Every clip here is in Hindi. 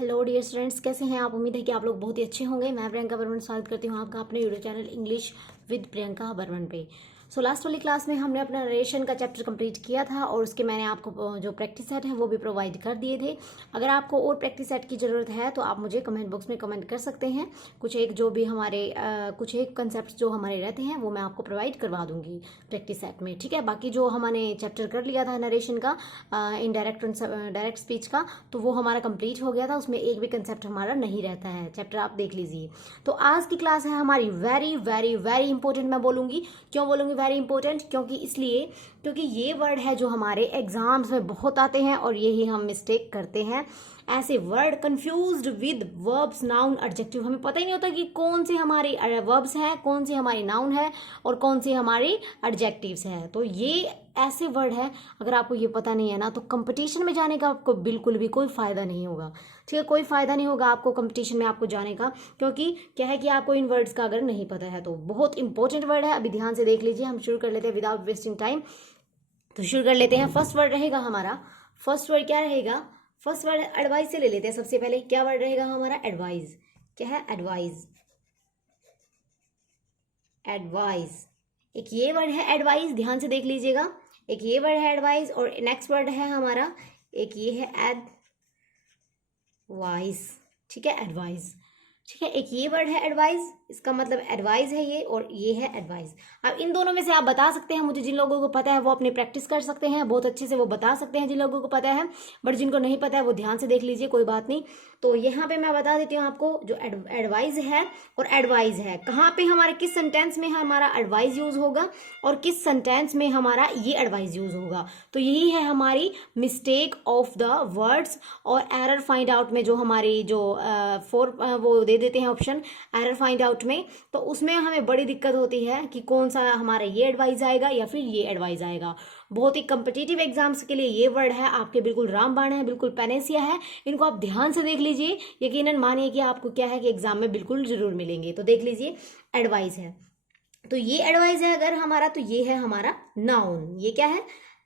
हेलो डियर स्टूडेंट्स, कैसे हैं आप। उम्मीद है कि आप लोग बहुत ही अच्छे होंगे। मैं प्रियंका बर्मन स्वागत करती हूँ आपका अपने YouTube channel English with Priyanka Barman पे। लास्ट वाली क्लास में हमने अपना नरेशन का चैप्टर कंप्लीट किया था और उसके मैंने आपको जो प्रैक्टिस सेट है वो भी प्रोवाइड कर दिए थे। अगर आपको और प्रैक्टिस सेट की ज़रूरत है तो आप मुझे कमेंट बॉक्स में कमेंट कर सकते हैं। कुछ एक जो भी हमारे कुछ एक कंसेप्ट जो हमारे रहते हैं वो मैं आपको प्रोवाइड करवा दूंगी प्रैक्टिस सेट में, ठीक है। बाकी जो हमने चैप्टर कर लिया था नरेशन का, इनडायरेक्ट डायरेक्ट स्पीच का, तो वो हमारा कंप्लीट हो गया था। उसमें एक भी कंसेप्ट हमारा नहीं रहता है। चैप्टर आप देख लीजिए। तो आज की क्लास है हमारी वेरी वेरी वेरी इंपॉर्टेंट। मैं बोलूँगी, क्यों बोलूँगी वेरी इंपॉर्टेंट? क्योंकि ये वर्ड है जो हमारे एग्जाम्स में बहुत आते हैं और यही हम मिस्टेक करते हैं। ऐसे word confused with verbs, noun, adjective. हमें पता ही नहीं होता कि कौन से हमारे वर्ब्स हैं, कौन से हमारी नाउन है और कौन से हमारे एडजेक्टिव्स हैं। तो ये ऐसे वर्ड है, अगर आपको ये पता नहीं है ना तो कंपटीशन में जाने का आपको बिल्कुल भी कोई फायदा नहीं होगा, ठीक है। कोई फायदा नहीं होगा आपको कंपटीशन में आपको जाने का, क्योंकि क्या है कि आपको इन वर्ड्स का अगर नहीं पता है तो बहुत इंपॉर्टेंट वर्ड है। अभी ध्यान से देख लीजिए। हम शुरू कर लेते हैं विदाउट वेस्टिंग टाइम। तो शुरू कर लेते हैं। फर्स्ट वर्ड रहेगा हमारा, फर्स्ट वर्ड क्या रहेगा? फर्स्ट वर्ड एडवाइस से ले लेते हैं। सबसे पहले क्या वर्ड रहेगा हमारा? एडवाइस। क्या है? एडवाइस। एडवाइस। एक ये वर्ड है एडवाइस, ध्यान से देख लीजिएगा। एक ये वर्ड है एडवाइस और नेक्स्ट वर्ड है हमारा, एक ये है एडवाइस, ठीक है। एडवाइस, ठीक है। एक ये वर्ड है एडवाइस, इसका मतलब एडवाइस है ये, और ये है एडवाइस। अब इन दोनों में से आप बता सकते हैं मुझे। जिन लोगों को पता है वो अपनी प्रैक्टिस कर सकते हैं बहुत अच्छे से, वो बता सकते हैं जिन लोगों को पता है। बट जिनको नहीं पता है वो ध्यान से देख लीजिए, कोई बात नहीं। तो यहाँ पे मैं बता देती हूँ आपको, जो एडवाइस है और एडवाइस है, कहाँ पे हमारे किस सेंटेंस में हमारा एडवाइस यूज होगा और किस सेंटेंस में हमारा ये एडवाइस यूज होगा। तो यही है हमारी मिस्टेक ऑफ द वर्ड्स और एरर फाइंड आउट में, जो हमारी जो वो दे देते हैं ऑप्शन एरर फाइंड आउट में। तो उसमें हमें बड़ी दिक्कत होती है कि कौन सा हमारा ये एडवाइस आएगा या फिर ये एडवाइस आएगा। बहुत ही कम्पिटिटिव एग्जाम्स के लिए ये वर्ड है आपके बिल्कुल रामबाण है, बिल्कुल पैनेसिया है। इनको आप ध्यान से देख लीजिए, यकीनन मानिए कि आपको क्या है कि एग्जाम में बिल्कुल जरूर मिलेंगे। तो देख लीजिए, एडवाइस है तो ये एडवाइस है अगर हमारा, तो ये है हमारा नाउन। ये क्या है?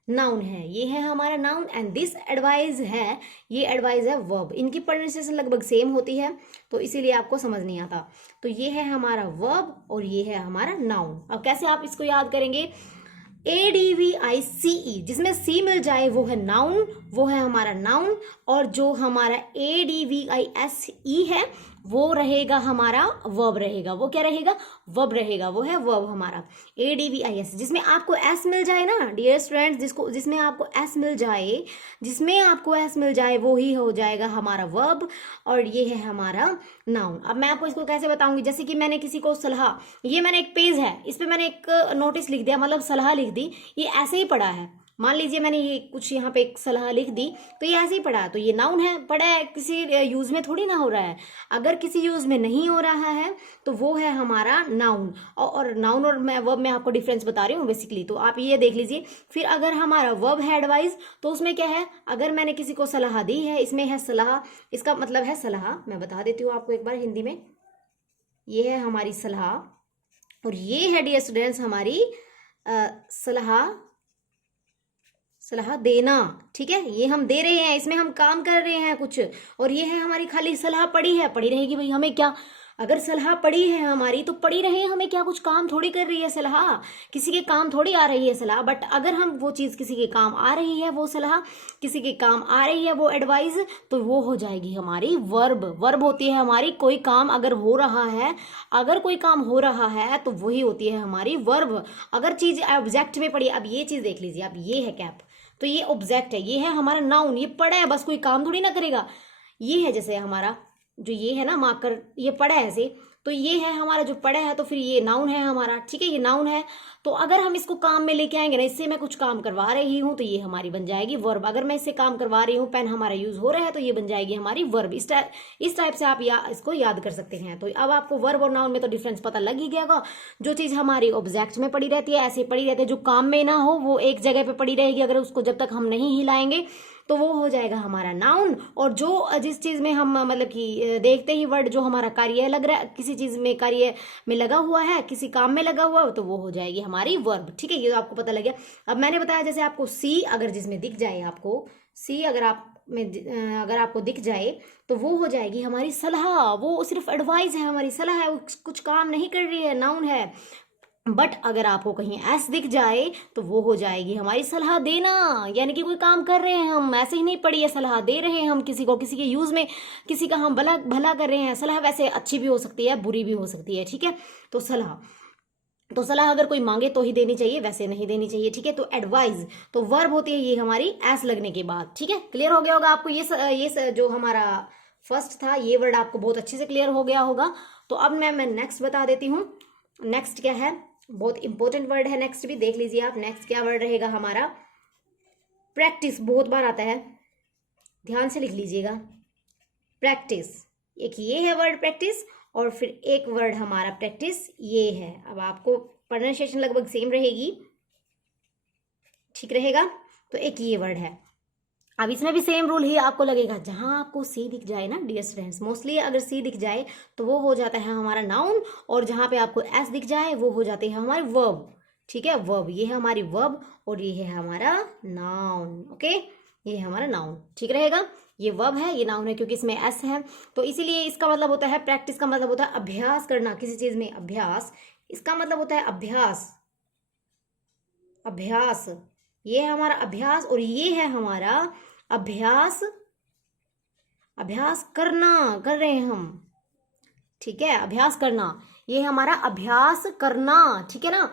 नाउन है। ये है हमारा नाउन एंड दिस एडवाइस है, ये एडवाइस है वर्ब। इनकी प्रोनाउंसिएशन लगभग सेम होती है तो इसीलिए आपको समझ नहीं आता। तो ये है हमारा वर्ब और ये है हमारा नाउन। अब कैसे आप इसको याद करेंगे? ADVICE, जिसमें सी मिल जाए वो है नाउन, वो है हमारा नाउन। और जो हमारा ADVISE है वो रहेगा हमारा वर्ब रहेगा। वो क्या रहेगा? वर्ब रहेगा, वो है वर्ब हमारा ADVIS। जिसमें आपको एस मिल जाए ना डियर स्टूडेंट्स, जिसमें आपको एस मिल जाए वो ही हो जाएगा हमारा वर्ब और ये है हमारा नाउन। अब मैं आपको इसको कैसे बताऊंगी? जैसे कि मैंने किसी को सलाह, ये मैंने एक पेज है, इस पे मैंने एक नोटिस लिख दिया, मतलब सलाह लिख दी। ये ऐसे ही पड़ा है, मान लीजिए मैंने ये कुछ यहाँ पे एक सलाह लिख दी तो ये ऐसे ही पड़ा, तो ये नाउन है, पड़ा है, किसी यूज में थोड़ी ना हो रहा है। अगर किसी यूज में नहीं हो रहा है तो वो है हमारा नाउन। और नाउन और मैं वर्ब में आपको डिफरेंस बता रही हूँ बेसिकली, तो आप ये देख लीजिए। फिर अगर हमारा वर्ब है एडवाइस तो उसमें क्या है? अगर मैंने किसी को सलाह दी है, इसमें है सलाह, इसका मतलब है सलाह। मैं बता देती हूँ आपको एक बार हिंदी में। ये है हमारी सलाह और ये है डियर स्टूडेंट्स हमारी सलाह देना, ठीक है। ये हम दे रहे हैं, इसमें हम काम कर रहे हैं कुछ। और ये है हमारी खाली सलाह पड़ी है, पड़ी रहेगी भाई, हमें क्या? अगर सलाह पड़ी है हमारी तो पड़ी रहे, हमें क्या? कुछ काम थोड़ी कर रही है सलाह, किसी के काम थोड़ी आ रही है सलाह। बट अगर हम वो चीज़ किसी के काम आ रही है, वो सलाह किसी के काम आ रही है, वो एडवाइस, तो वो हो जाएगी हमारी वर्ब। वर्ब होती है हमारी कोई काम अगर हो रहा है, अगर कोई काम हो रहा है तो वही होती है हमारी वर्ब। अगर चीज़ ऑब्जेक्ट में पड़ी, अब ये चीज़ देख लीजिए, अब ये है कैप, तो ये ऑब्जेक्ट है, ये है हमारा नाउन, ये पड़ा है, बस कोई काम थोड़ी ना करेगा। ये है जैसे हमारा जो ये है ना मार्कर, ये पड़ा है ऐसे, तो ये है हमारा जो पड़ा है, तो फिर ये नाउन है हमारा, ठीक है। ये नाउन है तो अगर हम इसको काम में लेके आएंगे ना, इससे मैं कुछ काम करवा रही हूँ तो ये हमारी बन जाएगी वर्ब। अगर मैं इससे काम करवा रही हूँ, पेन हमारा यूज हो रहा है, तो ये बन जाएगी हमारी वर्ब। इस टाइप से आप इसको याद कर सकते हैं। तो अब आपको वर्ब और नाउन में तो डिफरेंस पता लग ही गया होगा। जो चीज़ हमारी ऑब्जेक्ट में पड़ी रहती है, ऐसे पड़ी रहती है, जो काम में ना हो वो एक जगह पे पड़ी रहेगी, अगर उसको जब तक हम नहीं हिलाएंगे तो वो हो जाएगा हमारा नाउन। और जो जिस चीज़ में हम मतलब कि देखते ही वर्ड जो हमारा कार्य लग रहा है, किसी चीज़ में कार्य में लगा हुआ है, किसी काम में लगा हुआ है, तो वो हो जाएगी हमारी वर्ब, ठीक है। ये तो आपको पता लग गया। अब मैंने बताया जैसे आपको सी अगर जिसमें दिख जाए, आपको सी अगर आप में अगर आपको दिख जाए तो वो हो जाएगी हमारी सलाह। वो सिर्फ एडवाइस है, हमारी सलाह है, वो कुछ काम नहीं कर रही है, नाउन है। बट अगर आपको कहीं एस दिख जाए तो वो हो जाएगी हमारी सलाह देना, यानी कि कोई काम कर रहे हैं हम, ऐसे ही नहीं पड़ी है, सलाह दे रहे हैं हम किसी को, किसी के यूज में किसी का हम भला भला कर रहे हैं। सलाह वैसे अच्छी भी हो सकती है, बुरी भी हो सकती है, ठीक है। तो सलाह अगर कोई मांगे तो ही देनी चाहिए, वैसे नहीं देनी चाहिए, ठीक है। तो एडवाइस तो वर्ब होती है ये हमारी एस लगने के बाद, ठीक है। क्लियर हो गया होगा आपको ये जो हमारा फर्स्ट था ये वर्ड आपको बहुत अच्छे से क्लियर हो गया होगा। तो अब मैं नेक्स्ट बता देती हूँ। नेक्स्ट क्या है, बहुत इंपॉर्टेंट वर्ड है, नेक्स्ट भी देख लीजिए आप। नेक्स्ट क्या वर्ड रहेगा हमारा, प्रैक्टिस। बहुत बार आता है, ध्यान से लिख लीजिएगा, प्रैक्टिस। एक ये है वर्ड प्रैक्टिस, और फिर एक वर्ड हमारा प्रैक्टिस ये है। अब आपको प्रोनाउंसिएशन लगभग सेम रहेगी, ठीक रहेगा। तो एक ये वर्ड है। अब इसमें भी सेम रूल ही आपको लगेगा, जहां आपको सी दिख जाए ना डियर स्टूडेंट्स, मोस्टली अगर सी दिख जाए तो वो हो जाता है हमारा नाउन, और जहां पे आपको एस दिख जाए वो हो जाते हैं हमारे वर्ब, ठीक है। वर्ब, ये है हमारी वर्ब और ये है हमारा नाउन, ओके। ये है हमारा नाउन, ठीक रहेगा। ये वर्ब है, ये नाउन है, क्योंकि इसमें एस है। तो इसीलिए इसका मतलब होता है प्रैक्टिस, का मतलब होता है अभ्यास करना किसी चीज में, अभ्यास। इसका मतलब होता है अभ्यास, अभ्यास। ये है हमारा अभ्यास और ये है हमारा अभ्यास, अभ्यास करना, कर रहे हैं हम, ठीक है। अभ्यास करना, ये हमारा अभ्यास करना, ठीक है ना।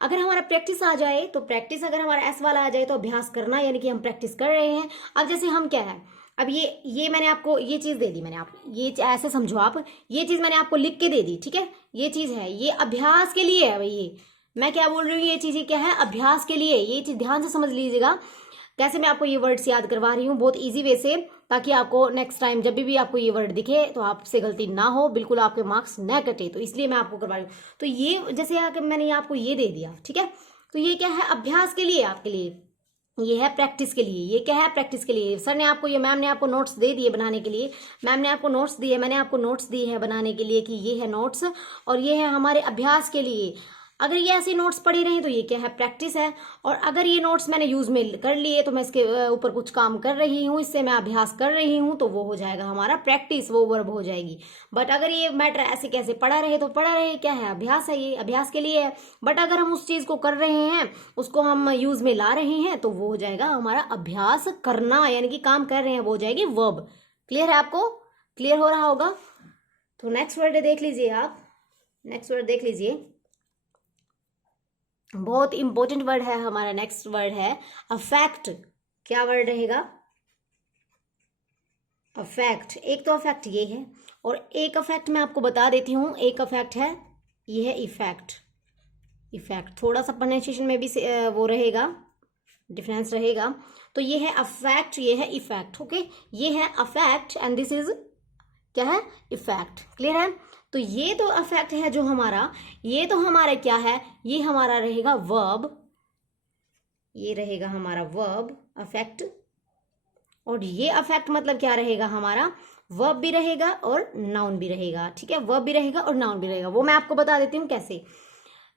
अगर हमारा प्रैक्टिस आ जाए तो प्रैक्टिस, अगर हमारा एस वाला आ जाए तो अभ्यास करना, यानी कि हम प्रैक्टिस कर रहे हैं। अब जैसे हम क्या है, अब ये मैंने आपको ये चीज दे दी, मैंने आपको ये ऐसे समझो आप, ये चीज मैंने आपको लिख के दे दी, ठीक है। ये चीज है, ये अभ्यास के लिए है भाई। ये मैं क्या बोल रही हूँ, ये चीज क्या है, अभ्यास के लिए। ये चीज ध्यान से समझ लीजिएगा, कैसे मैं आपको ये वर्ड्स याद करवा रही हूँ, बहुत इजी वे से, ताकि आपको नेक्स्ट टाइम जब भी आपको ये वर्ड दिखे तो आपसे गलती ना हो, बिल्कुल आपके मार्क्स न कटे। तो इसलिए मैं आपको करवा रही हूँ। तो ये जैसे मैंने आपको ये दे दिया, ठीक है। तो ये क्या है, अभ्यास के लिए, आपके लिए। ये है प्रैक्टिस के लिए। ये क्या है, प्रैक्टिस के लिए। सर ने आपको ये, मैम ने आपको नोट्स दे दिए बनाने के लिए, मैम ने आपको नोट्स दिए, मैंने आपको नोट्स दिए हैं बनाने के लिए, कि ये है नोट्स और ये है हमारे अभ्यास के लिए। अगर ये ऐसे नोट्स पड़े रहे तो ये क्या है, प्रैक्टिस है। और अगर ये नोट्स मैंने यूज में कर लिए तो मैं इसके ऊपर कुछ काम कर रही हूँ, इससे मैं अभ्यास कर रही हूँ, तो वो हो जाएगा हमारा प्रैक्टिस, वो वर्ब हो जाएगी। बट अगर ये मैटर ऐसे कैसे पड़ा रहे तो पड़ा रहे, क्या है, अभ्यास है, ये अभ्यास के लिए है। बट अगर हम उस चीज को कर रहे हैं, उसको हम यूज में ला रहे हैं, तो वो हो जाएगा हमारा अभ्यास करना, यानी कि काम कर रहे हैं, वो हो जाएगी वर्ब। क्लियर है आपको, क्लियर हो रहा होगा। तो नेक्स्ट वर्ड देख लीजिए आप, नेक्स्ट वर्ड देख लीजिए, बहुत इंपॉर्टेंट वर्ड है हमारा। नेक्स्ट वर्ड है अफेक्ट। क्या वर्ड रहेगा, अफेक्ट। एक तो अफेक्ट ये है, और एक अफेक्ट मैं आपको बता देती हूँ, एक अफेक्ट है, ये है इफेक्ट। इफेक्ट थोड़ा सा प्रोनाउंसिएशन में भी वो रहेगा, डिफरेंस रहेगा। तो ये है अफेक्ट, ये है इफेक्ट, ओके। ये है अफेक्ट एंड दिस इज क्या है, इफेक्ट। क्लियर है। तो ये तो अफेक्ट है जो हमारा, ये तो हमारा क्या है, ये हमारा रहेगा वर्ब, ये रहेगा हमारा वर्ब अफेक्ट। और ये अफेक्ट मतलब क्या रहेगा हमारा, वर्ब भी रहेगा और नाउन भी रहेगा, ठीक है। वर्ब भी रहेगा और नाउन भी रहेगा, वो मैं आपको बता देती हूँ कैसे।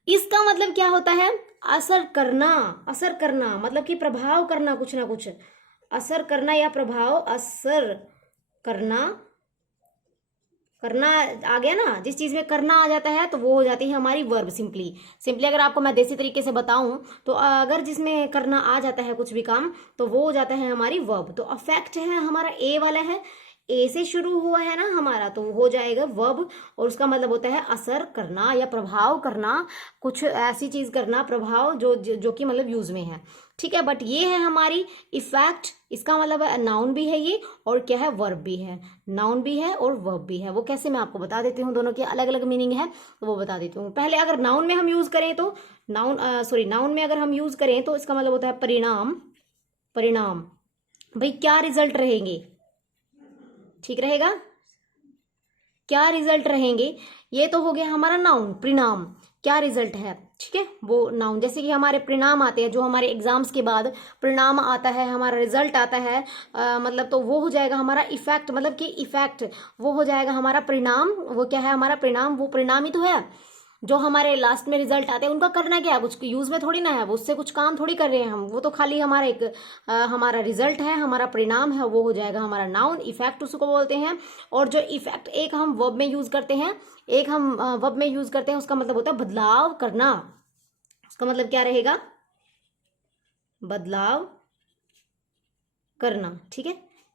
इसका मतलब क्या होता है, असर करना। असर करना मतलब कि प्रभाव करना, कुछ ना कुछ असर करना या प्रभाव, असर करना, करना आ गया ना। जिस चीज में करना आ जाता है तो वो हो जाती है हमारी वर्ब। सिंपली अगर आपको मैं देसी तरीके से बताऊं तो अगर जिसमें करना आ जाता है कुछ भी काम, तो वो हो जाता है हमारी वर्ब। तो अफेक्ट है हमारा, ए वाला है, ए से शुरू हुआ है ना हमारा, तो हो जाएगा वर्ब। और उसका मतलब होता है असर करना या प्रभाव करना, कुछ ऐसी चीज करना, प्रभाव जो कि मतलब यूज में है, ठीक है। बट ये है हमारी इफेक्ट, इसका मतलब है नाउन भी है ये, और क्या है, वर्ब भी है। नाउन भी है और वर्ब भी है। वो कैसे मैं आपको बता देती हूँ, दोनों की अलग अलग मीनिंग है, तो वो बता देती हूँ। पहले अगर नाउन में हम यूज करें तो नाउन में अगर हम यूज करें तो इसका मतलब होता है परिणाम। परिणाम भाई क्या रिजल्ट रहेंगे, ठीक रहेगा, क्या रिजल्ट रहेंगे। ये तो हो गया हमारा नाउन, परिणाम, क्या रिजल्ट है, ठीक है, वो नाउन। जैसे कि हमारे परिणाम आते हैं, जो हमारे एग्जाम्स के बाद परिणाम आता है, हमारा रिजल्ट आता है, मतलब तो वो हो जाएगा हमारा इफेक्ट, मतलब कि इफेक्ट वो हो जाएगा हमारा परिणाम। वो क्या है हमारा परिणाम, वो परिणाम ही तो है। जो हमारे लास्ट में रिजल्ट आते हैं उनका करना क्या है, कुछ यूज में थोड़ी ना है, वो उससे कुछ काम थोड़ी कर रहे हैं हम, वो तो खाली हमारा एक हमारा रिजल्ट है, हमारा परिणाम है, वो हो जाएगा हमारा नाउन। इफेक्ट उसको बोलते हैं। और जो इफेक्ट एक हम वर्ब में यूज करते हैं, एक हम वर्ब में यूज करते हैं, उसका मतलब होता है बदलाव करना। उसका मतलब क्या रहेगा, बदलाव करना। ठीक है,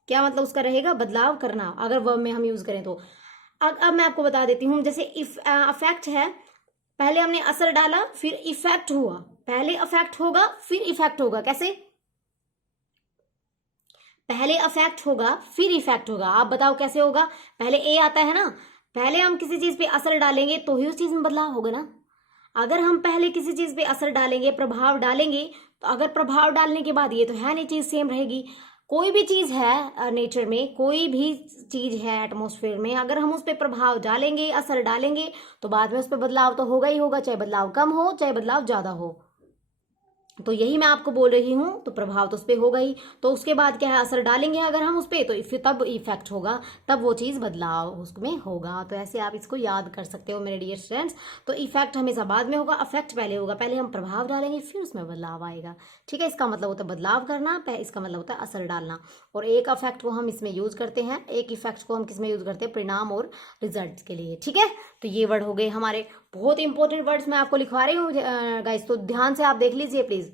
क्या मतलब उसका रहेगा, बदलाव करना, अगर वर्ब में हम यूज करें तो। अब मैं आपको बता देती हूँ, जैसे इफ अफेक्ट है, पहले हमने असर डाला फिर इफेक्ट हुआ, पहले अफेक्ट होगा फिर इफेक्ट होगा। कैसे, पहले अफेक्ट होगा फिर इफेक्ट होगा, आप बताओ कैसे होगा। पहले ए आता है ना, पहले हम किसी चीज पे असर डालेंगे तो ही उस चीज में बदलाव होगा ना। अगर हम पहले किसी चीज पे असर डालेंगे, प्रभाव डालेंगे, तो अगर प्रभाव डालने के बाद ये तो है नहीं चीज सेम रहेगी। कोई भी चीज है नेचर में, कोई भी चीज है एटमॉस्फेयर में, अगर हम उस पर प्रभाव डालेंगे, असर डालेंगे, तो बाद में उस पर बदलाव तो होगा ही होगा, चाहे बदलाव कम हो चाहे बदलाव ज्यादा हो। तो यही मैं आपको बोल रही हूँ, तो प्रभाव तो उस पर होगा ही, तो उसके बाद क्या है, असर डालेंगे अगर हम उस पर, तो फिर तब इफेक्ट होगा, तब वो चीज़ बदलाव उसमें होगा। तो ऐसे आप इसको याद कर सकते हो मेरे डियर स्टूडेंट्स। तो इफेक्ट हमेशा बाद में होगा, अफेक्ट पहले होगा, पहले हम प्रभाव डालेंगे फिर उसमें बदलाव आएगा। ठीक है, इसका मतलब होता है बदलाव करना, इसका मतलब होता है असर डालना। और एक अफेक्ट को हम इसमें यूज करते हैं, एक इफेक्ट को हम किस में यूज करते हैं, परिणाम और रिजल्ट के लिए। ठीक है, तो ये वर्ड हो गए हमारे बहुत इंपॉर्टेंट वर्ड्स, मैं आपको लिखवा रही हूँ गाइस, तो ध्यान से आप देख लीजिए प्लीज।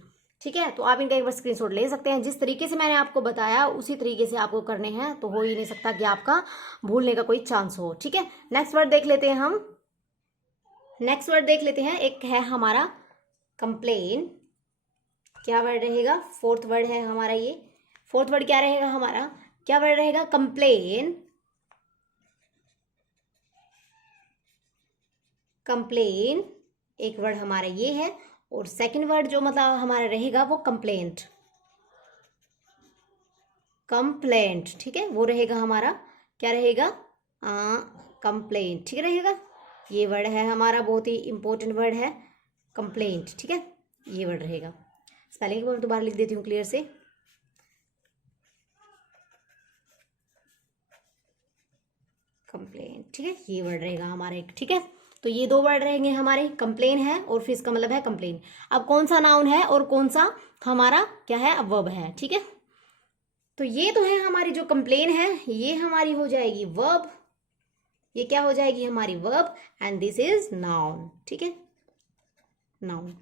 ठीक है, तो आप इनका एक बार स्क्रीनशॉट ले सकते हैं, जिस तरीके से मैंने आपको बताया उसी तरीके से आपको करने हैं, तो हो ही नहीं सकता कि आपका भूलने का कोई चांस हो। ठीक है, नेक्स्ट वर्ड देख लेते हैं हम, नेक्स्ट वर्ड देख लेते हैं, एक है हमारा कंप्लेन। क्या वर्ड रहेगा, फोर्थ वर्ड है हमारा ये, फोर्थ वर्ड क्या रहेगा हमारा, क्या वर्ड रहेगा, कंप्लेन। कंप्लेन एक वर्ड हमारा ये है, और सेकंड वर्ड जो मतलब हमारा रहेगा वो कंप्लेंट। कंप्लेंट, ठीक है, वो रहेगा हमारा, क्या रहेगा, कंप्लेंट। ठीक रहेगा, ये वर्ड है हमारा, बहुत ही इंपॉर्टेंट वर्ड है कंप्लेंट। ठीक है, ये वर्ड रहेगा। स्पेलिंग एक बार दोबारा लिख देती हूँ क्लियर से, कंप्लेंट। ठीक है, ये वर्ड रहेगा हमारा एक। ठीक है, तो ये दो वर्ड रहेंगे हमारे, कंप्लेन है और फिर इसका मतलब है कंप्लेन। अब कौन सा नाउन है और कौन सा हमारा क्या है, अब वर्ब है। ठीक है, तो ये तो है हमारी जो कंप्लेन है, ये हमारी हो जाएगी वर्ब, ये क्या हो जाएगी हमारी verb, and this is noun. ठीक है, नाउन।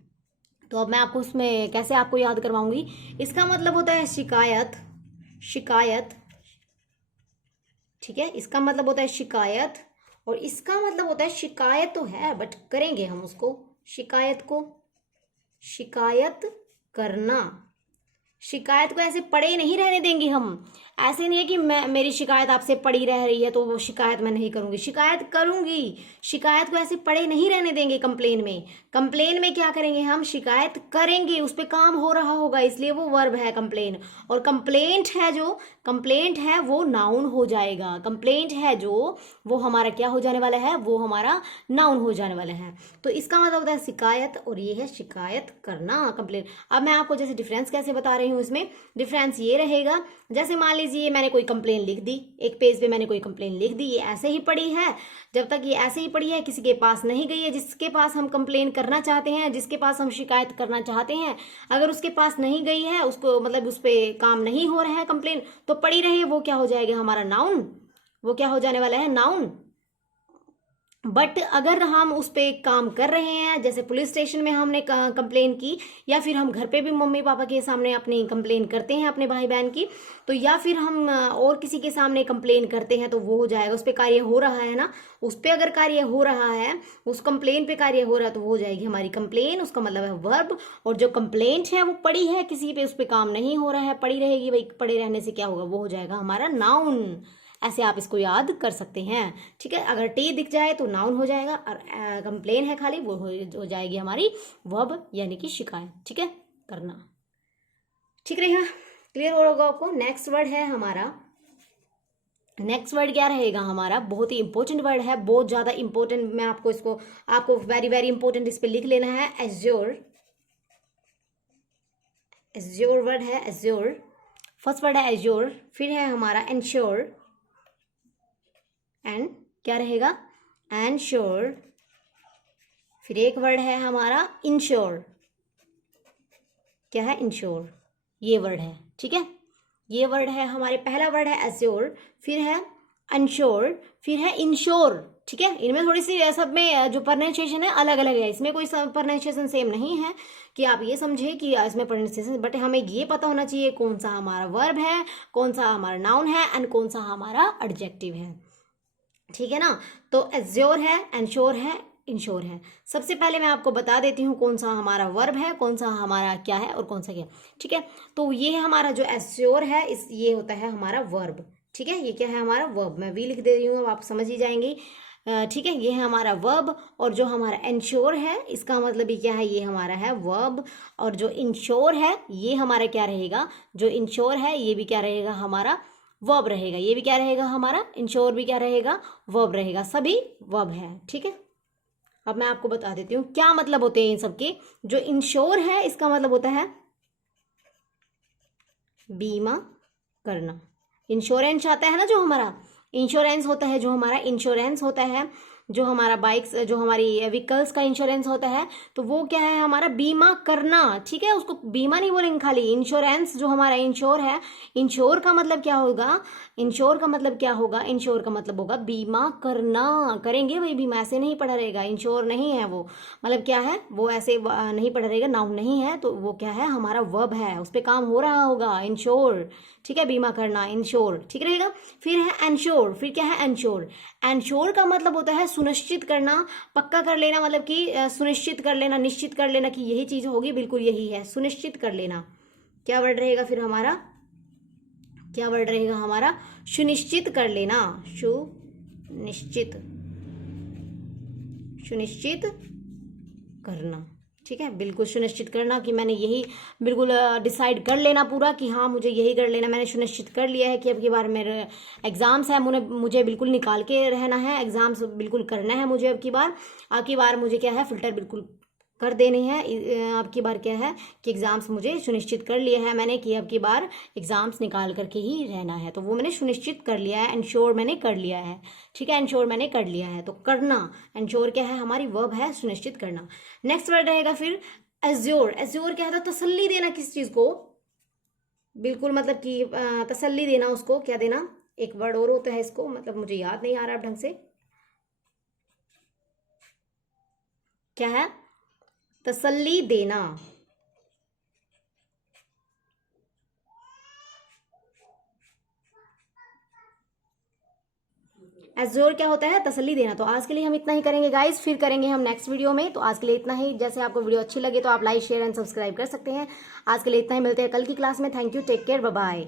तो अब मैं आपको उसमें कैसे आपको याद करवाऊंगी, इसका मतलब होता है शिकायत, शिकायत। ठीक है, इसका मतलब होता है शिकायत, और इसका मतलब होता है शिकायत तो है बट करेंगे हम उसको, शिकायत को, शिकायत करना। शिकायत को ऐसे पड़े नहीं रहने देंगे हम, ऐसे नहीं है कि मैं मेरी शिकायत आपसे पड़ी रह रही है तो वो शिकायत मैं नहीं करूंगी, शिकायत करूंगी। शिकायत को ऐसे पड़े नहीं रहने देंगे कंप्लेन में, कंप्लेन में क्या करेंगे हम, शिकायत करेंगे, उस पर काम हो रहा होगा, इसलिए वो वर्ब है कंप्लेन। और कंप्लेंट है जो, कंप्लेंट है वो नाउन हो जाएगा, कंप्लेंट है जो वो हमारा क्या हो जाने वाला है, वो हमारा नाउन हो जाने वाला है। तो इसका मतलब होता है शिकायत, और ये है शिकायत करना, कंप्लेन। अब मैं आपको जैसे डिफरेंस कैसे बता रही हूँ, इसमें डिफरेंस ये रहेगा, जैसे मान लीजिए मैंने कोई कंप्लेन लिख दी, एक पेज पे मैंने कोई कंप्लेन लिख दी, ये ऐसे ही पड़ी है, जब तक ये ऐसे ही पड़ी है किसी के पास नहीं गई है, जिसके पास हम कंप्लेन करना चाहते हैं, जिसके पास हम शिकायत करना चाहते हैं, अगर उसके पास नहीं गई है, उसको मतलब उस पर काम नहीं हो रहा है कंप्लेन, तो पड़ी रही, वो क्या हो जाएगा हमारा नाउन, वो क्या हो जाने वाला है, नाउन। बट अगर हम उस पर काम कर रहे हैं, जैसे पुलिस स्टेशन में हमने कंप्लेन की, या फिर हम घर पे भी मम्मी पापा के सामने अपनी कंप्लेन करते हैं अपने भाई बहन की, तो या फिर हम और किसी के सामने कंप्लेन करते हैं, तो वो हो जाएगा, उस पर कार्य हो रहा है ना, उस पर अगर कार्य हो रहा है, उस कंप्लेन पे कार्य हो रहा है, तो वो हो जाएगी हमारी कंप्लेन, उसका मतलब है वर्ब। और जो कंप्लेंट है वो पड़ी है किसी पे, उस पर काम नहीं हो रहा है, पड़ी रहेगी, भाई पड़े रहने से क्या होगा, वो हो जाएगा हमारा नाउन। ऐसे आप इसको याद कर सकते हैं। ठीक है, अगर टी दिख जाए तो नाउन हो जाएगा, और कंप्लेन है खाली, वो हो जाएगी हमारी वर्ब, यानी कि शिकायत। ठीक है, करना। ठीक रहेगा, क्लियर होगा आपको। नेक्स्ट वर्ड है हमारा, नेक्स्ट वर्ड क्या रहेगा हमारा, बहुत ही इंपॉर्टेंट वर्ड है, बहुत ज्यादा इंपॉर्टेंट। मैं आपको इसको, आपको वेरी वेरी इंपॉर्टेंट इस पे लिख लेना है, एज्योर। एज्योर वर्ड है, एज्योर, फर्स्ट वर्ड है एज्योर, फिर है हमारा एंश्योर, एंड क्या रहेगा, एंश्योर, फिर एक वर्ड है हमारा इंश्योर। क्या है? इंश्योर, ये वर्ड है। ठीक है, ये वर्ड है हमारे, पहला वर्ड है एश्योर, फिर है अनश्योर, फिर है इंश्योर। ठीक है, इनमें थोड़ी सी सब में जो प्रोनाउंसिएशन है अलग अलग है, इसमें कोई प्रोनाउंसिएशन सेम नहीं है कि आप ये समझे कि इसमें प्रोनाउंसिएशन, बट हमें ये पता होना चाहिए कौन सा हमारा वर्ब है, कौन सा हमारा नाउन है एंड कौन सा हमारा एडजेक्टिव है। ठीक है ना, तो एश्योर है, एनश्योर है, इंश्योर है। सबसे पहले मैं आपको बता देती हूँ कौन सा हमारा वर्ब है, कौन सा हमारा क्या है और कौन सा क्या। ठीक है, तो ये हमारा जो एश्योर है ये होता है हमारा वर्ब। ठीक है, ये क्या है? हमारा वर्ब। मैं वी लिख दे रही हूँ, अब आप समझ ही जाएंगी। ठीक है, ये है हमारा वर्ब। और जो हमारा एंश्योर है इसका मतलब ये क्या है? ये हमारा है वर्ब। और जो इंश्योर है ये हमारा क्या रहेगा? जो इंश्योर है ये भी क्या रहेगा? हमारा वर्ब रहेगा। ये भी क्या रहेगा? हमारा इंश्योर भी क्या रहेगा? वर्ब रहेगा। सभी वर्ब है। ठीक है, अब मैं आपको बता देती हूँ क्या मतलब होते हैं इन सबके। जो इंश्योर है इसका मतलब होता है बीमा करना। इंश्योरेंस आता है ना, जो हमारा इंश्योरेंस होता है, जो हमारा इंश्योरेंस होता है, जो हमारा बाइक्स, जो हमारी व्हीकल्स का इंश्योरेंस होता है, तो वो क्या है? हमारा बीमा करना। ठीक है, उसको बीमा नहीं बोलेंगे, खाली इंश्योरेंस। जो हमारा इंश्योर है, इंश्योर का मतलब क्या होगा? इंश्योर का मतलब क्या होगा? इंश्योर का मतलब होगा बीमा करना। करेंगे भाई बीमा, ऐसे नहीं पढ़ा रहेगा, इंश्योर नहीं है वो। मतलब क्या है वो? ऐसे नहीं पढ़ा रहेगा, नाउन नहीं है, तो वो क्या है? हमारा वर्ब है, उस पर काम हो रहा होगा, इंश्योर। ठीक है, बीमा करना, इंश्योर। ठीक रहेगा। फिर है एंश्योर। फिर क्या है? एंश्योर। एंश्योर का मतलब होता है सुनिश्चित करना, पक्का कर लेना, मतलब कि सुनिश्चित कर लेना, निश्चित कर लेना कि यही चीज होगी, बिल्कुल यही है, सुनिश्चित कर लेना। क्या वर्ड रहेगा फिर हमारा? क्या वर्ड रहेगा हमारा? सुनिश्चित कर लेना। सुनिश्चित, सुनिश्चित करना। ठीक है, बिल्कुल सुनिश्चित करना कि मैंने यही बिल्कुल डिसाइड कर लेना पूरा कि हाँ मुझे यही कर लेना, मैंने सुनिश्चित कर लिया है कि अब की बार मेरे एग्जाम्स है, मुझे बिल्कुल निकाल के रहना है, एग्जाम्स बिल्कुल करना है मुझे। अब की बार मुझे क्या है? फिल्टर बिल्कुल कर देनी है। अब की बार क्या है कि एग्जाम्स मुझे सुनिश्चित कर लिया है मैंने कि अब की बार एग्जाम्स निकाल करके ही रहना है, तो वो मैंने सुनिश्चित कर लिया है, एंश्योर मैंने कर लिया है। ठीक है, एंश्योर मैंने कर लिया है, तो करना, एंश्योर क्या है? हमारी वर्ब है, सुनिश्चित करना। नेक्स्ट वर्ड रहेगा फिर एश्योर। एश्योर क्या है? तसल्ली देना किस चीज को, बिल्कुल, मतलब कि तसल्ली देना, उसको क्या देना? एक वर्ड और होता है इसको, मतलब मुझे याद नहीं आ रहा ढंग से, क्या है? तसल्ली देना। एश्योर क्या होता है? तसल्ली देना। तो आज के लिए हम इतना ही करेंगे गाइस, फिर करेंगे हम नेक्स्ट वीडियो में। तो आज के लिए इतना ही। जैसे आपको वीडियो अच्छी लगे तो आप लाइक, शेयर एंड सब्सक्राइब कर सकते हैं। आज के लिए इतना ही, मिलते हैं कल की क्लास में। Thank you, take care, bye bye.